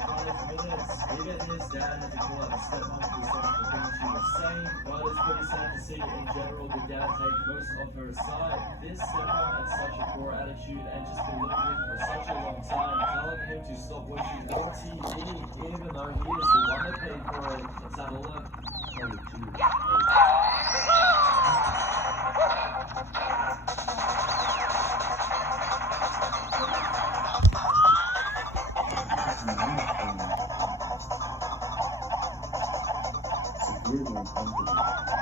5 minutes. Even his dad had to pull out a stepmom to stop the things she was saying. But it's pretty sad to see in general the dad take most of her side. This stepmom had such a poor attitude and just belittled him for such a long time, telling him to stop watching more TV, even though he is the one that paid for it. Let's have a look. Really uncomfortable.